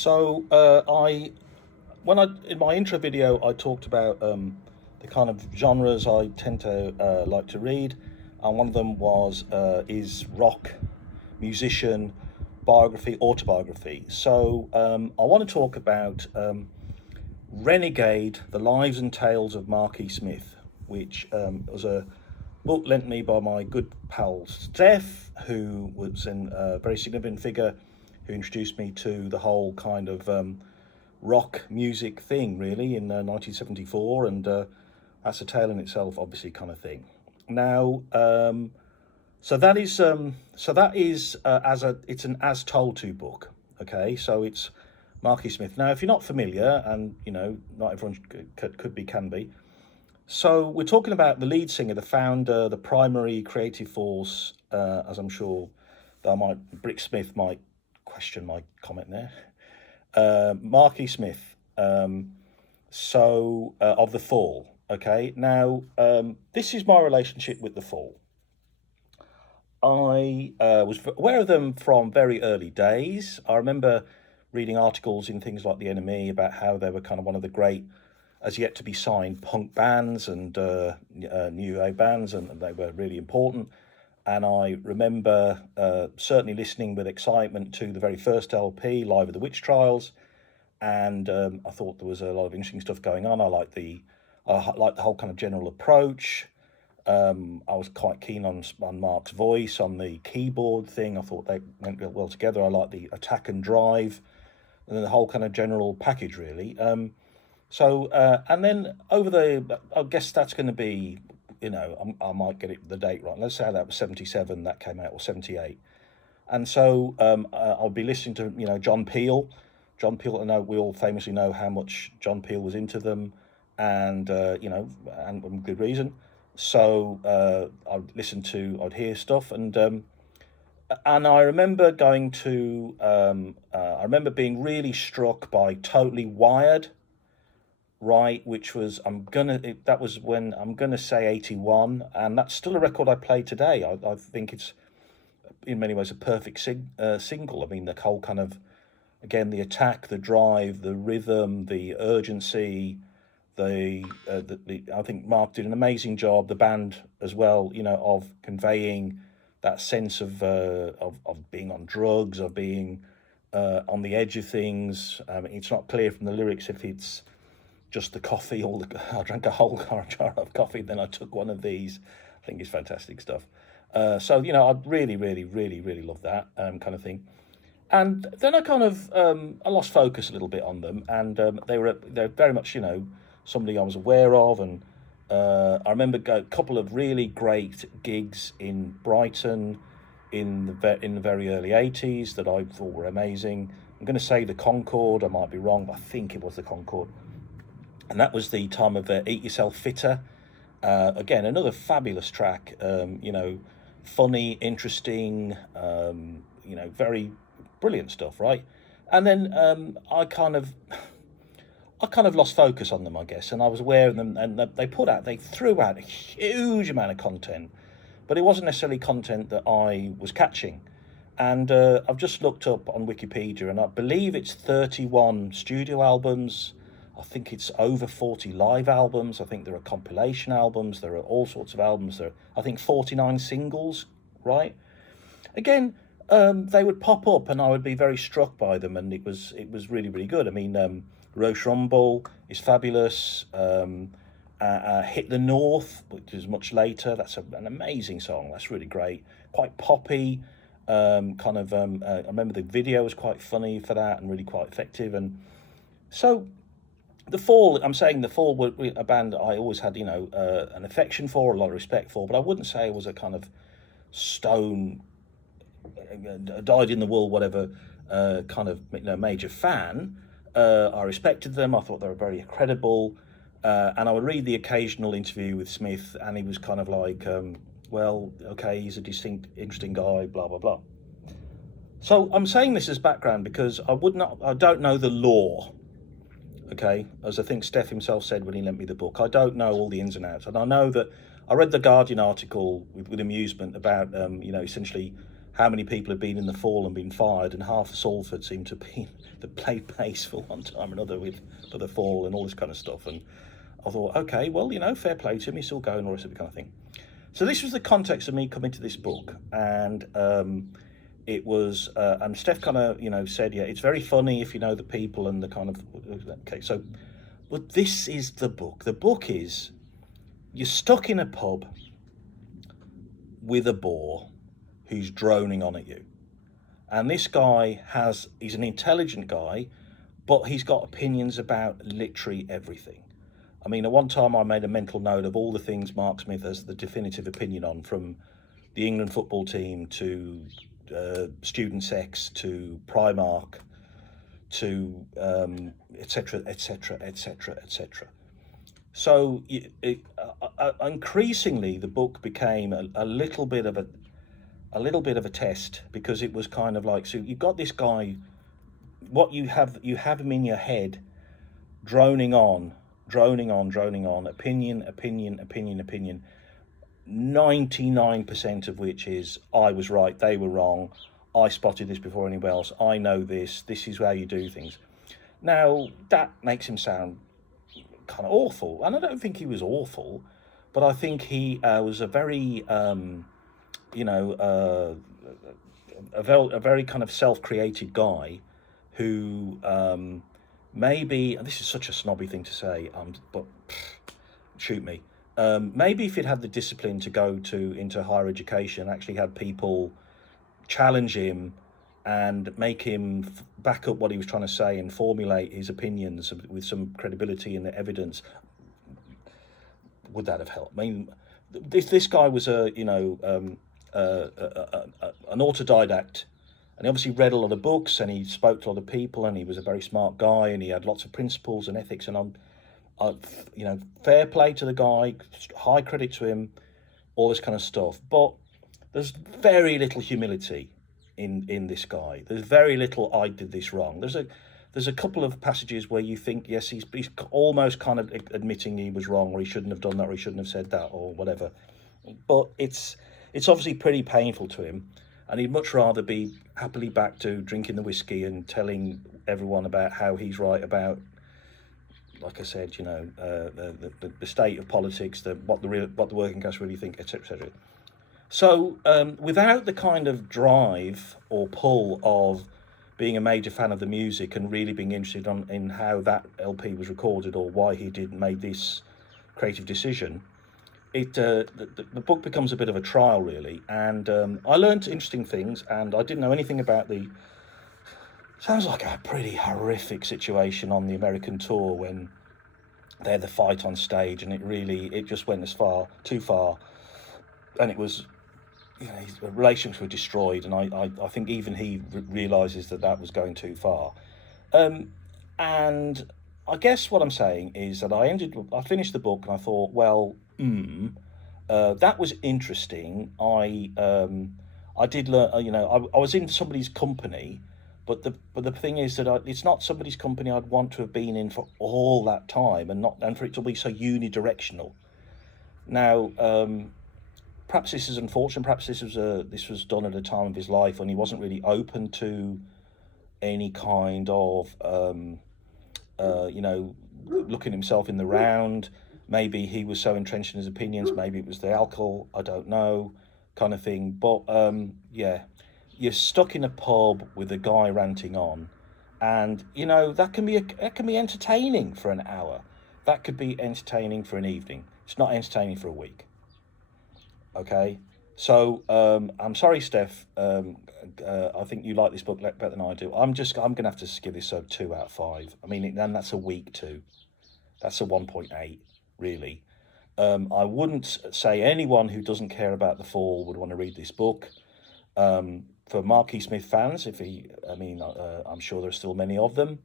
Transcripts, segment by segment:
So in my intro video, I talked about the kind of genres I tend to like to read, and one of them is rock, musician, biography, autobiography. So I want to talk about Renegade: The Lives and Tales of Marquis Smith, which was a book lent me by my good pal Steph, who was a very significant figure who introduced me to the whole kind of rock music thing, really, in 1974, and that's a tale in itself, obviously, kind of thing. Now, it's an as told to book. Okay, so it's Marquis Smith. Now, if you're not familiar, and not everyone can be. So we're talking about the lead singer, the founder, the primary creative force, as I'm sure Brick Smith might question my comment there. Marquis Smith, of The Fall. Okay, now this is my relationship with The Fall. I was aware of them from very early days. I remember reading articles in things like The Enemy about how they were kind of one of the great, as yet to be signed, punk bands and new wave bands, and they were really important. And I remember certainly listening with excitement to the very first LP, Live at the Witch Trials, and I thought there was a lot of interesting stuff going on. I liked the whole kind of general approach. I was quite keen on Mark's voice, on the keyboard thing. I thought they went real well together. I liked the attack and drive, and then the whole kind of general package, really. And then I guess that's going to be, I might get the date right. Let's say that was 77, that came out, or 78. And so I'll be listening to, John Peel. John Peel, I know we all famously know how much John Peel was into them, and, and with good reason. So I'd hear stuff, and I remember I remember being really struck by Totally Wired, right, which was that was when I'm gonna say 81, and that's still a record I play today. I think it's in many ways a perfect single. I mean, the whole kind of, again, the attack, the drive, the rhythm, the urgency, I think Mark did an amazing job, the band as well, of conveying that sense of being on drugs, of being on the edge of things. It's not clear from the lyrics if it's just the coffee, I drank a whole jar of coffee, then I took one of these. I think it's fantastic stuff. I really, really, really, really love that kind of thing. And then I kind of I lost focus a little bit on them, and they're very much somebody I was aware of, and I remember a couple of really great gigs in Brighton in the very early 80s that I thought were amazing. I'm going to say the Concorde, I might be wrong, but I think it was the Concorde. And that was the time of Eat Yourself Fitter. Again, another fabulous track, funny, interesting, very brilliant stuff, right? And then I kind of lost focus on them, I guess, and I was aware of them, and they threw out a huge amount of content, but it wasn't necessarily content that I was catching. And I've just looked up on Wikipedia, and I believe it's 31 studio albums. I think it's over 40 live albums. I think there are compilation albums. There are all sorts of albums. There are, I think, 49 singles, right? Again, they would pop up, and I would be very struck by them, and it was really, really good. I mean, Roche Rumble is fabulous. Hit the North, which is much later. That's an amazing song. That's really great. Quite poppy. I remember the video was quite funny for that and really quite effective. And so The Fall, I'm saying The Fall were a band that I always had, an affection for, a lot of respect for, but I wouldn't say I was a kind of stone, dyed in the wool, whatever, kind of major fan. I respected them. I thought they were very credible. And I would read the occasional interview with Smith, and he was kind of like, well, okay, he's a distinct, interesting guy, blah, blah, blah. So I'm saying this as background because I don't know the lore, okay? As I think Steph himself said when he lent me the book, I don't know all the ins and outs. And I know that I read the Guardian article with amusement about, essentially how many people had been in the fall and been fired, and half of Salford seemed to have been that played bass for one time or another for the fall and all this kind of stuff. And I thought, okay, well, fair play to him, he's still going, all this kind of thing. So this was the context of me coming to this book, and it was, and Steph kind of, said, yeah, it's very funny if you know the people and the kind of, okay, so, but this is the book. The book is, you're stuck in a pub with a bore who's droning on at you. And this guy he's an intelligent guy, but he's got opinions about literally everything. I mean, at one time I made a mental note of all the things Mark Smith has the definitive opinion on, from the England football team to student sex to Primark to etc., etc., etc., etc. So increasingly, the book became a little bit of a test, because it was kind of like, so you've got this guy, what you have him in your head, droning on, opinion, opinion, opinion, opinion, 99% of which is, I was right, they were wrong, I spotted this before anyone else, I know this is how you do things. Now, that makes him sound kind of awful, and I don't think he was awful, but I think he was a very, a very kind of self-created guy who maybe, and this is such a snobby thing to say, but shoot me. Maybe if he'd had the discipline to go into higher education, actually had people challenge him and make him back up what he was trying to say and formulate his opinions with some credibility and evidence, would that have helped? I mean, this guy was an autodidact, and he obviously read a lot of books, and he spoke to a lot of people, and he was a very smart guy, and he had lots of principles and ethics, and fair play to the guy, high credit to him, all this kind of stuff. But there's very little humility in this guy. There's very little, I did this wrong. There's a couple of passages where you think, yes, he's almost kind of admitting he was wrong, or he shouldn't have done that, or he shouldn't have said that, or whatever. But it's obviously pretty painful to him, and he'd much rather be happily back to drinking the whiskey and telling everyone about how he's right about, like I said, the state of politics, what the working class really think, etc., etc. So without the kind of drive or pull of being a major fan of the music and really being interested in how that LP was recorded or why he made this creative decision, the book becomes a bit of a trial, really. And I learned interesting things, and I didn't know anything about sounds like a pretty horrific situation on the American tour when they had the fight on stage, and it just went too far, and it was, his relationships were destroyed, and I think even he realises that was going too far. And I guess what I'm saying is that I finished the book and I thought, well, that was interesting. I did learn, I was in somebody's company, but the thing is that it's not somebody's company I'd want to have been in for all that time, and for it to be so unidirectional. Now, perhaps this is unfortunate. Perhaps this was done at a time of his life when he wasn't really open to any kind of looking himself in the round. Maybe he was so entrenched in his opinions. Maybe it was the alcohol. I don't know, kind of thing. But yeah, you're stuck in a pub with a guy ranting on, and that can be entertaining for an hour. That could be entertaining for an evening. It's not entertaining for a week. Okay, so I'm sorry, Steph. I think you like this book better than I do. I'm gonna have to give this a 2 out of 5. I mean, and that's a weak 2. That's a 1.8, really. I wouldn't say anyone who doesn't care about the fall would want to read this book. For Marky Smith fans, I'm sure there's still many of them.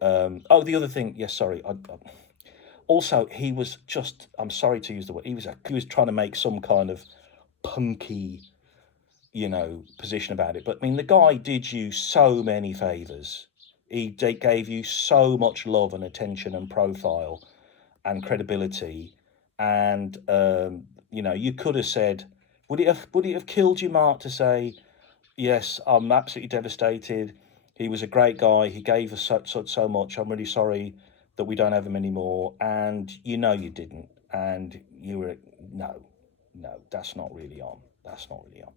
The other thing, yes, sorry. Also, he was just, I'm sorry to use the word, he was trying to make some kind of punky, position about it. But I mean, the guy did you so many favours. He gave you so much love and attention and profile and credibility. And, you could have said, would it have killed you, Mark, to say, Yes, I'm absolutely devastated. He was a great guy. He gave us so much. I'm really sorry that we don't have him anymore. And you know you didn't. And you were no, no. That's not really on. That's not really on.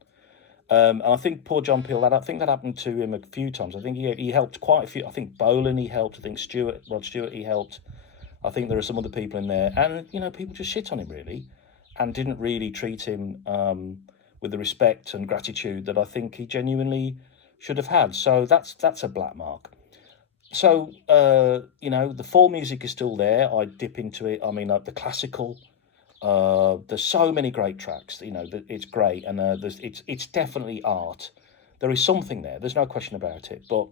And I think poor John Peel. That I think that happened to him a few times. I think he helped quite a few. I think Bolan he helped. I think Rod Stewart he helped. I think there are some other people in there, and people just shit on him really, and didn't really treat him with the respect and gratitude that I think he genuinely should have had. So that's a black mark. So the fall music is still there. I dip into it. I mean, like the classical. There's so many great tracks. That it's great, and it's definitely art. There is something there. There's no question about it. But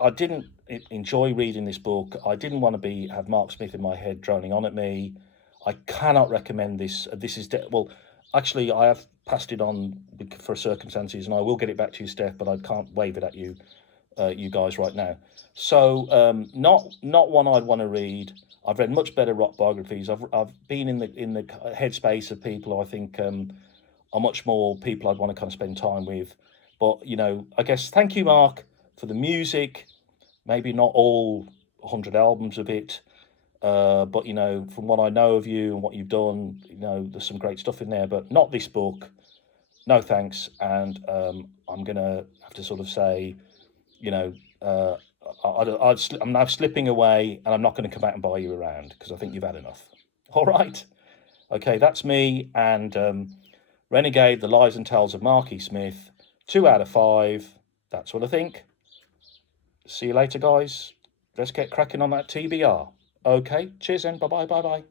I didn't enjoy reading this book. I didn't want to be have Mark Smith in my head droning on at me. I cannot recommend this. This is well, actually, I have passed it on for circumstances, and I will get it back to you, Steph. But I can't wave it at you, you guys, right now. So, not one I'd want to read. I've read much better rock biographies. I've been in the headspace of people who I think are much more people I'd want to kind of spend time with. But I guess thank you, Mark, for the music. Maybe not all 100 albums of it, but from what I know of you and what you've done, there's some great stuff in there. But not this book. No thanks. And I'm gonna have to sort of say, you know, uh, I'm now slipping away, and I'm not going to come out and buy you around because I think you've had enough. All right. Okay, that's me and Renegade: The Lives and Tales of Marky Smith. 2 out of 5. That's what I think. See you later, guys. Let's get cracking on that TBR. Okay, cheers then. Bye bye, bye bye.